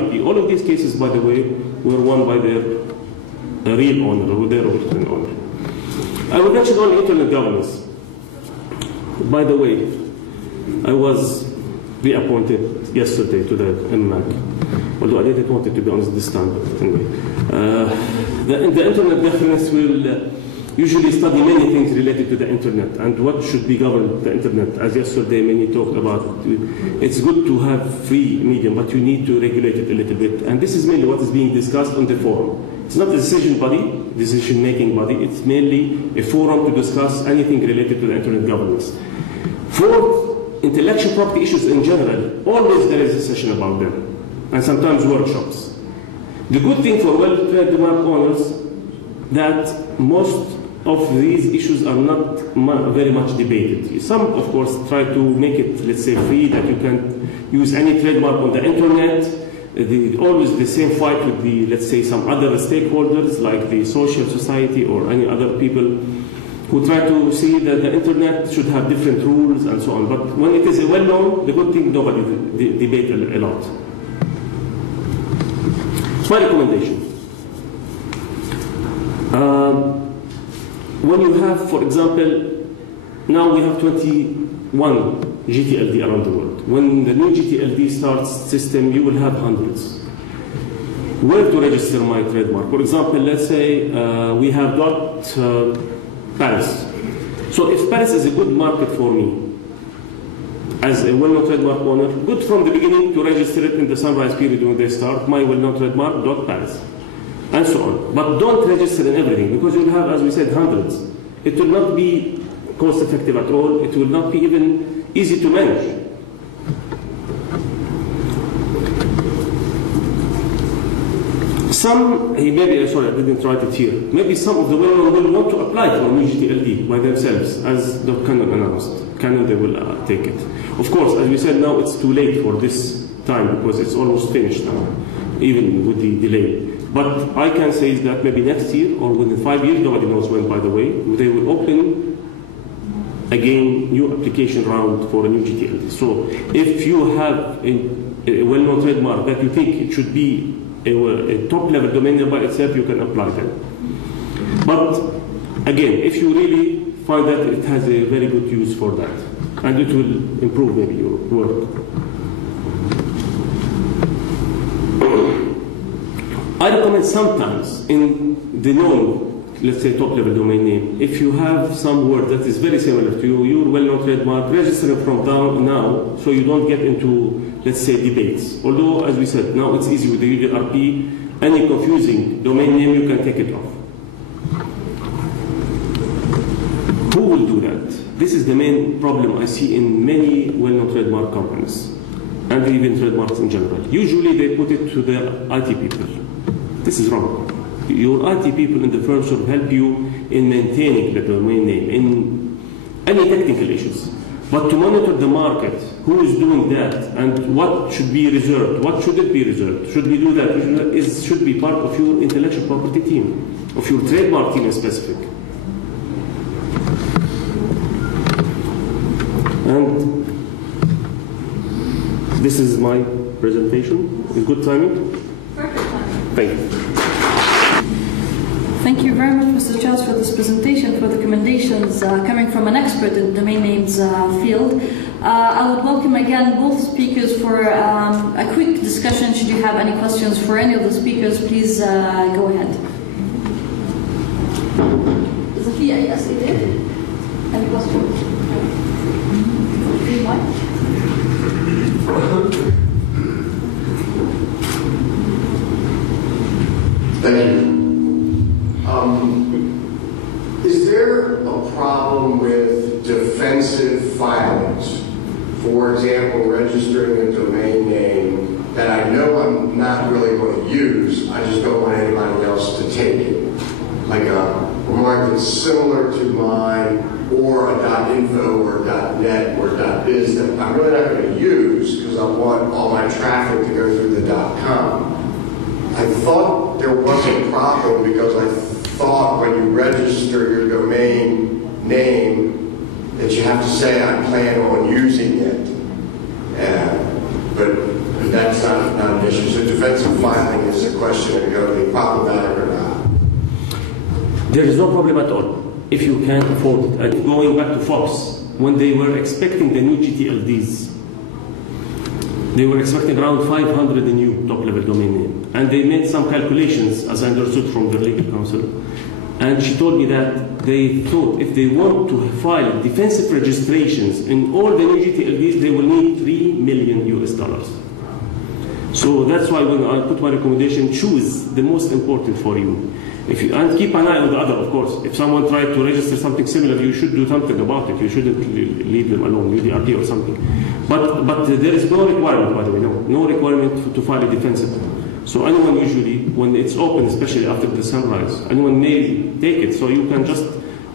All of these cases, by the way, were won by their real owner or their original owner. I will mention only internet governance. By the way, I was reappointed yesterday to the MMAC, although I didn't want it, to be honest, this time. But anyway, the internet governance will usually study many things related to the internet and what should be governed the internet. As yesterday many talked about, it's good to have free medium, but you need to regulate it a little bit. And this is mainly what is being discussed on the forum. It's not a decision-making body. It's mainly a forum to discuss anything related to the internet governance. For intellectual property issues in general, always there is a session about them, and sometimes workshops. The good thing for well-known trademark owners that most of these issues are not very much debated. Some, of course, try to make it, let's say, free, that you can use any trademark on the internet. Always the same fight with the, let's say, some other stakeholders like the social society or any other people who try to see that the internet should have different rules and so on. But when it is a well-known, the good thing, nobody debate a lot. It's my recommendation. When you have, for example, now we have 21 GTLD around the world. When the new GTLD starts system, you will have hundreds. Where to register my trademark? For example, let's say we have Paris. So if Paris is a good market for me, as a well-known trademark owner, good from the beginning to register it in the sunrise period when they start, my well-known trademark .Paris. And so on. But don't register in everything, because you'll have, as we said, hundreds. It will not be cost effective at all. It will not be even easy to manage. Sorry, I didn't write it here. Maybe some of the well-known will want to apply for new GTLD by themselves, as Dr. Canon announced. Canon, they will take it. Of course, as we said, now it's too late for this time, because it's almost finished now, even with the delay. But I can say that maybe next year or within 5 years, nobody knows when, by the way, they will open again new application round for a new GTLD. So if you have a well-known trademark that you think it should be a top-level domain name by itself, you can apply that. But again, if you really find that it has a very good use for that, and it will improve maybe your work. I recommend sometimes in the known, let's say, top-level domain name, if you have some word that is very similar to your well-known trademark, register it from now, so you don't get into, let's say, debates. Although, as we said, now it's easy with the UDRP, any confusing domain name, you can take it off. Who will do that? This is the main problem I see in many well-known trademark companies, and even trademarks in general. Usually they put it to the IT people. This is wrong. Your IT people in the firm should help you in maintaining the domain name, in any technical issues. But to monitor the market, who is doing that, and what should be reserved, what shouldn't be reserved, should we do that? It should be part of your intellectual property team, of your trademark team in specific. And this is my presentation. In good timing? Perfect timing. Thank you. Thank you very much, Mr. Charles, for this presentation, for the recommendations coming from an expert in the domain names field. I would welcome again both speakers for a quick discussion. Should you have any questions for any of the speakers, please go ahead. Is it here? Yes, it is. Any questions? Thank you. Is there a problem with defensive filings? For example, registering a domain name that I know I'm not really going to use, I just don't want anybody else to take it. Like a mark that's similar to mine, or a .info or .net or .biz that I'm really not going to use because I want all my traffic to go through the .com. I thought there was a problem because I thought when you register your domain name that you have to say I plan on using it. But that's not an issue. So defensive filing is a question of going to be problematic or not? There is no problem at all if you can afford it. And going back to Fox, when they were expecting the new GTLDs, they were expecting around 500 new top-level domain name. And they made some calculations, as I understood from the legal counsel. And she told me that they thought if they want to file defensive registrations in all the new GTLDs, they will need $3 million US. So that's why when I put my recommendation, choose the most important for you. And keep an eye on the other, of course. If someone tried to register something similar, you should do something about it. You shouldn't leave them alone, UDRP or something. But there is no requirement, by the way, no requirement to file a defensive. So anyone usually, when it's open, especially after the sunrise, anyone may take it. So you can just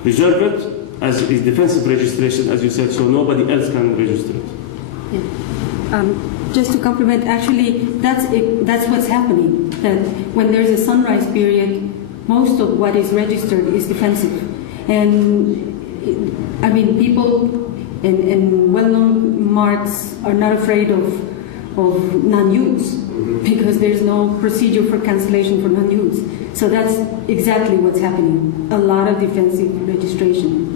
reserve it as a defensive registration, as you said, so nobody else can register it. Yeah. Just to complement, actually, that's what's happening. That when there's a sunrise period, most of what is registered is defensive. And I mean, people in well-known marks are not afraid of non-use because there's no procedure for cancellation for non-use. So that's exactly what's happening. A lot of defensive registration.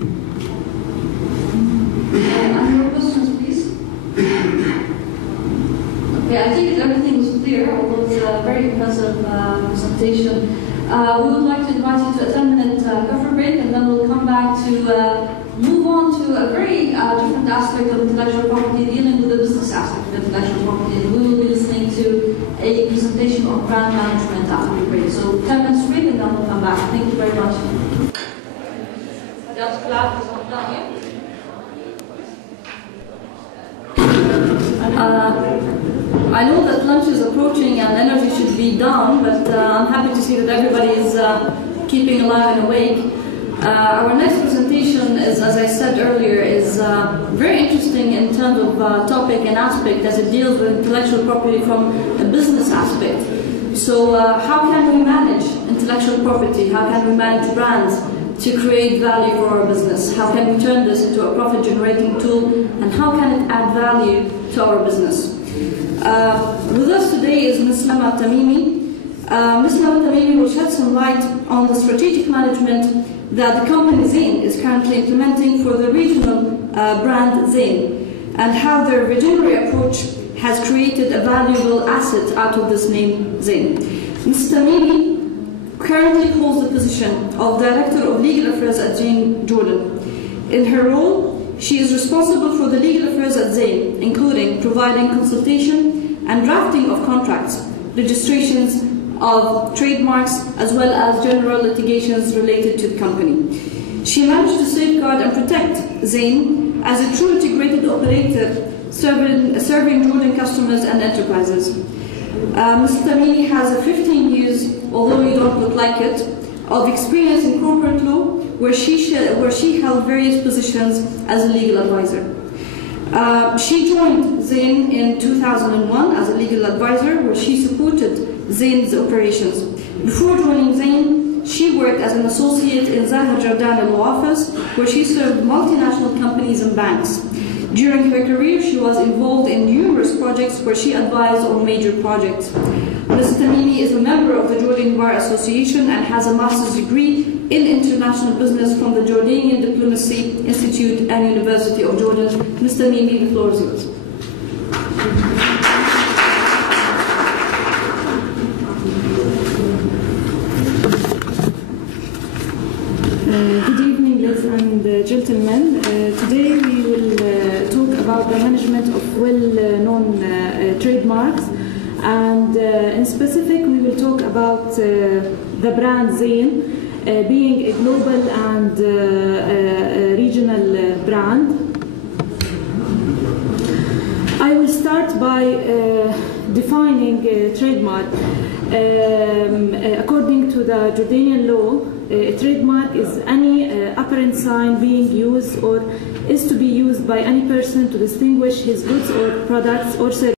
Any more questions, please? Okay, I think everything was clear, although it's a very impressive presentation. We would like to invite you to a 10-minute coffee break, and then we'll come back to move on to a very different aspect of intellectual property, dealing with the business aspect of intellectual property. And we will be listening to a presentation on brand management after the break. So 10 minutes break, and then we'll come back. Thank you very much. I know that lunch is approaching and energy should be down, but I'm happy to see that everybody is keeping alive and awake. Our next presentation is, as I said earlier, is very interesting in terms of topic and aspect as it deals with intellectual property from a business aspect. So how can we manage intellectual property? How can we manage brands to create value for our business? How can we turn this into a profit-generating tool? And how can it add value to our business? With us today is Ms. Lama Tamimi. Ms. Lama Tamimi will shed some light on the strategic management that the company Zain is currently implementing for the regional brand Zain, and how their visionary approach has created a valuable asset out of this name Zain. Ms. Tamimi currently holds the position of Director of Legal Affairs at Zain Jordan. In her role, she is responsible for the legal affairs at Zain, including providing consultation and drafting of contracts, registrations of trademarks, as well as general litigations related to the company. She managed to safeguard and protect Zain as a true integrated operator serving Jordan customers and enterprises. Ms. Tamimi has 15 years, although you don't look like it, of experience in corporate law, where she held various positions as a legal advisor. She joined Zain in 2001 as a legal advisor, where she supported Zain's operations. Before joining Zain, she worked as an associate in Zahar Jardana Law Office, where she served multinational companies and banks. During her career, she was involved in numerous projects where she advised on major projects. Ms. Tamimi is a member of the Jordan Bar Association and has a master's degree in international business from the Jordanian Diplomacy Institute and University of Jordan. Ms. Tamimi, the floor is yours. Good evening, ladies and gentlemen. Today we will talk about the management of well-known trademarks, and in specific we will talk about the brand Zain being a global and regional brand. I will start by defining a trademark. According to the Jordanian law, a trademark is any apparent sign being used or is to be used by any person to distinguish his goods or products or services.